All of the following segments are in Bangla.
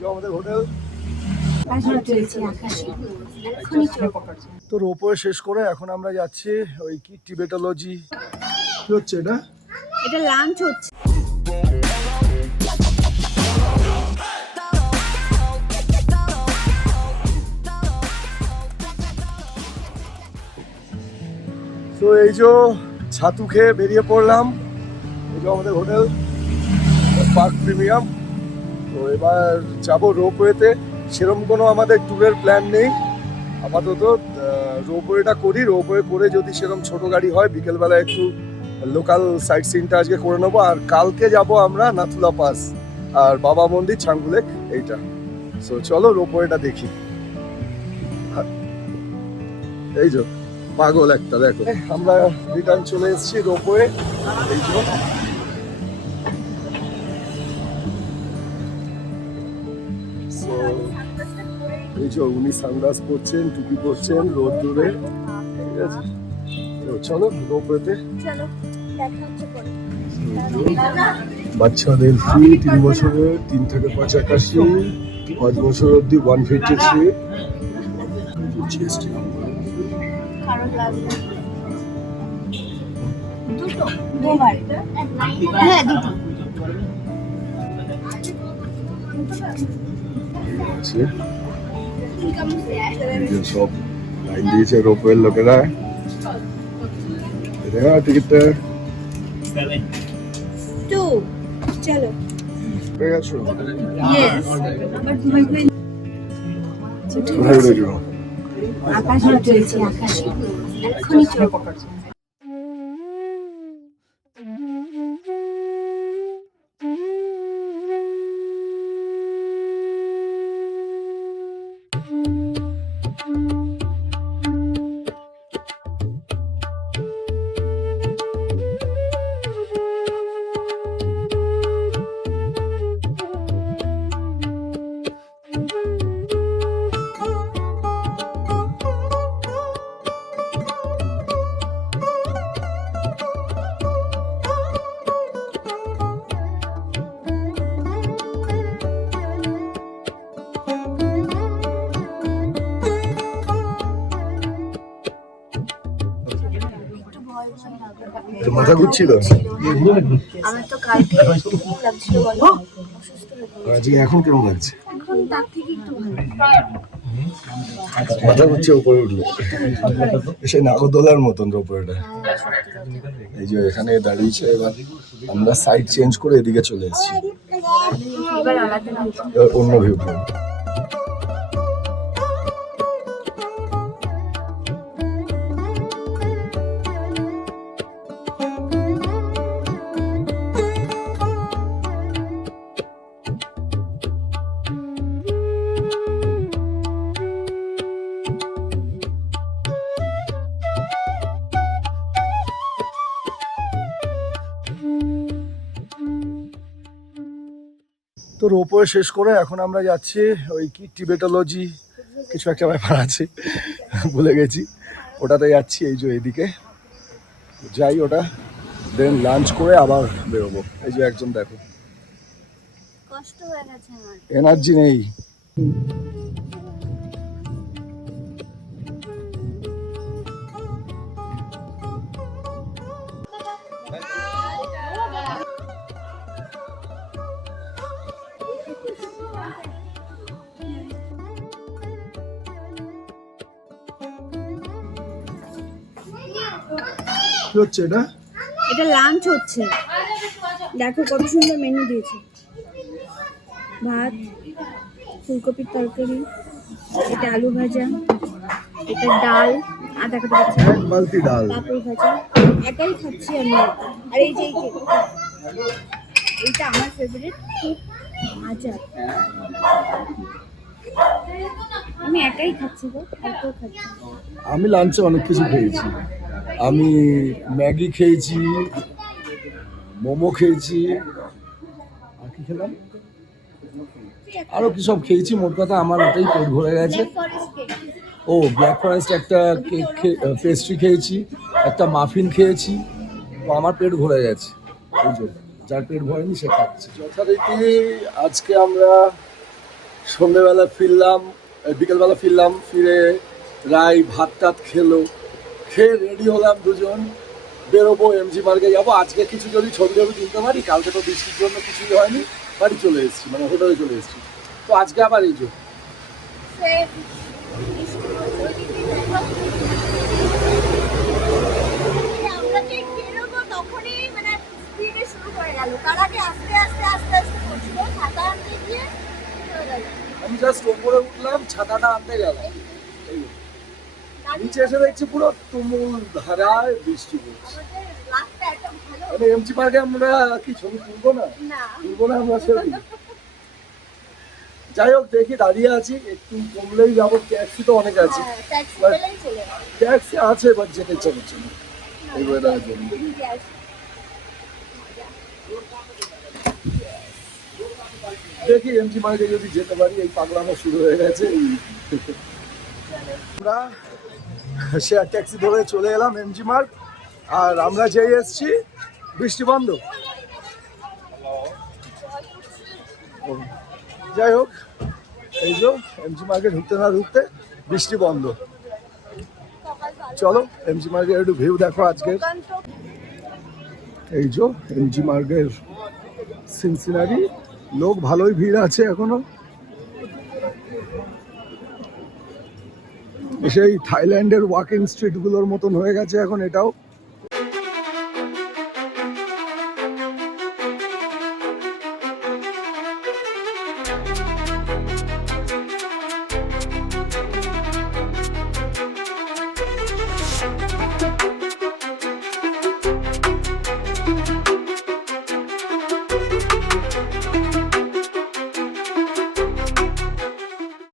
যে আমাদের হোটেল। তো রোপওয়ে শেষ করে এখন আমরা যাচ্ছি ওই কি টিবেটোলজি কি হচ্ছে এটা লাঞ্চ হচ্ছে। তো এই যে ছাতু খেয়ে বেরিয়ে পড়লাম। এই যে আমাদের হোটেল পার্ক প্রিমিয়াম। তো এবার যাবো রোপওয়েতে। সেরকম কোনো আমাদের ট্যুরের প্ল্যান নেই আপাতত। রোপওয়েটা করি, রোপওয়ে করে যদি সেরকম ছোট গাড়ি হয় বিকেলবেলা একটু লোকাল সাইট সিনটা আজকে করে নেবো। আর কালকে যাব আমরা নাথুলা পাস আর বাবা মন্দির ছাঙ্গুলেক এইটা। সো চলো রোপওয়েটা দেখি। এই যে পাগল একটা দেখো, আমরা রিটার্ন চলে এসেছি রোপওয়ে। এই যে এই যে উনি সানগ্লাস পরছেন, টুপি পরছেন, রোদ দূরে, ঠিক আছে। তো চলো রোপওয়েতে। বাচ্চাদের ফ্রি 3 বছরের, 3 থেকে 85, 5 বছর অব্দি 153। সব লাইন দিয়েছে রোপওয়ের লোকেরা। টিকিটটা চলো পেয়ে গেছো? কোথায় উঠেছো? আকাশে চলছে, আকাশে এখনই চলে। মাথা ঘুরছিল? আমার তো কালকে কেমন লাগছিল বলো? আজকে এখন কেমন লাগছে? এখন তার থেকে একটু ভালো। মাথা ঘুরছে উপরে উঠলে, সে নাগরদোলার মতন রোপওয়েটা। এই যে এখানে দাঁড়িয়েছে। এবার আমরা সাইড চেঞ্জ করে এদিকে চলে এসেছি, এবার আলাদা অন্য ভিউ পয়েন্ট। তো রোপওয়ে শেষ করে এখন আমরা যাচ্ছি ওই কি টিবেটোলজি কিছু একটা ব্যাপার আছে, ভুলে গেছি, ওটাতে যাচ্ছি। এই যে এদিকে যাই ওটা, দেন লাঞ্চ করে আবার বেরোবো। এই যে একজন দেখো, কষ্ট হয়ে গেছে আমার, এনার্জি নেই। কি হচ্ছে এটা? এটা লাঞ্চ হচ্ছে। দেখো কত সুন্দর মেনু দিয়েছে। ভাত, ফুলকপির তরকারি, এটা আলু ভাজা, এটা ডাল, আর দেখো বালতি ডাল, পাপড় ভাজা। একাই খাচ্ছি আমি। আর এই যে এইটা আমার ফেভারিট আচার। আমি একাই খাচ্ছি গো, আর কেউ খাচ্ছি। আমি লাঞ্চে অনেক কিছু খেয়েছি। আমি ম্যাগি খেয়েছি, মোমো খেয়েছি, আর কি খেলাম, আরো কি সব খেয়েছি। মোট কথা আমার ওটাই পেট ভরে গেছে। ও ব্ল্যাক ফরেস্ট একটা কেক, পেস্ট্রি খেয়েছি, একটা মাফিন খেয়েছি। তো আমার পেট ভরে গেছে। এই যে যার পেট ভরেনি সে খাচ্ছে। যথারীতি আজকে আমরা সন্ধেবেলা ফিরলাম, বিকেলবেলা ফিরলাম, ফিরে রাই ভাত টাত খেয়ে রেডি হলাম দুজন, বেরোবো এমজি মার্গে যাবো। আজকে কিছু যদি ছবি টবি তুলতে পারি, কালকে তো বৃষ্টির জন্য কিছুই হয়নি, বাড়ি চলে এসেছি, মানে হোটেলে চলে এসেছি। তো আজকে আবার এই যে আমরা যে বেরোবো তখনই মানে স্পিডে শুরু করে গেল, তার আগে আস্তে আস্তে আস্তে আস্তে করছিল, ছাতা আনতে গিয়ে চলে গেল। আমি জাস্ট ওপরে উঠলাম, ছাতাটা আনতে গেলাম, এই নিচে এসে দেখছি পুরো তুমুল ধারায় বৃষ্টি পড়ছে। আমাদের রাস্তা একটা ভালো মানে এমজি পার্কে আমরা কি ছবি তুলবো না? না। তুলবো না আমরা ছবি? যাই হোক, দেখি, দাঁড়িয়ে আছি, একটু কমলেই যাবো। ট্যাক্সি তো অনেক আছে, হ্যাঁ, ট্যাক্সি পেলেই চলে যাবে। ট্যাক্সি আছে, বাট যেতে ইচ্ছা করছে না এই ওয়েদারের জন্য। ঠিক আছে। দেখি এমজি মার্কে যদি যেতে পারি, এই পাগলামো শুরু হয়ে গেছে। আমরা শেয়ার ট্যাক্সি ধরে চলে এলাম এমজি মার্গ, আর আমরা যেই এসছি বৃষ্টি বন্ধ। যাই হোক, এই যে এমজি মার্কে ঢুকতে না ঢুকতে বৃষ্টি বন্ধ। চলো এমজি মার্গের একটু ভিউ দেখো আজকের। এই যে এমজি মার্গের সিনসিনারি, লোক ভালোই ভিড় আছে এখনো। সেই থাইল্যান্ডের ওয়াকিং স্ট্রিট গুলোর মতন হয়ে গেছে এখন এটাও।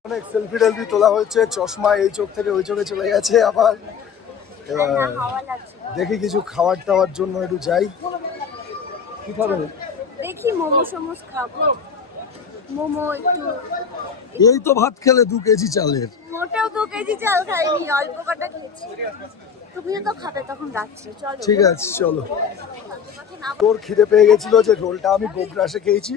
অনেক সেলফি টেলফি তোলা হয়েছে, চশমা এই চোখ থেকে ওই চোখে চলে গেছে আবার। এবার হাওয়া লাগছে। দেখি কিছু খাবার টাওয়ার জন্য একটু যাই। কি খাবে? দেখি মোমো সমোস খাবো, মোমো একটু। এই তো ভাত খেলে 2 কেজি চালের। মোটেও 2 কেজি চাল খাইনি, অল্প কটা খেয়েছি। তুমিও তো খাবে তখন রাত্রে, চলো। ঠিক আছে চলো। তোর খিদে পেয়ে গেছিল যে রোলটা আমি গোগ্রাসে খেয়েছি,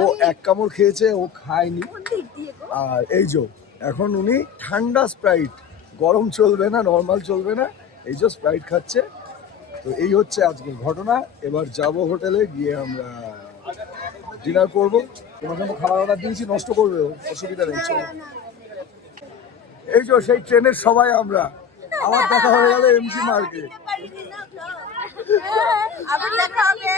ও এক কামড় খেয়েছে, ও খায়নি। কোন দিক দিয়ে গো? আর এই যে এখন উনি ঠান্ডা স্প্রাইট, গরম চলবে না, নর্মাল চলবে না, এই যে স্প্রাইট খাচ্ছে। তো এই হচ্ছে আজকের ঘটনা। এবার যাব হোটেলে, গিয়ে আমরা ডিনার করবো। তোমার জন্য খাবার অর্ডার দিয়েছি, নষ্ট করবে ও, অসুবিধা নেই, চলো। এই যে সেই ট্রেনের সবাই আমরা, আবার দেখা হয়ে গেল এমজি মার্কে। আবার দেখা হবে।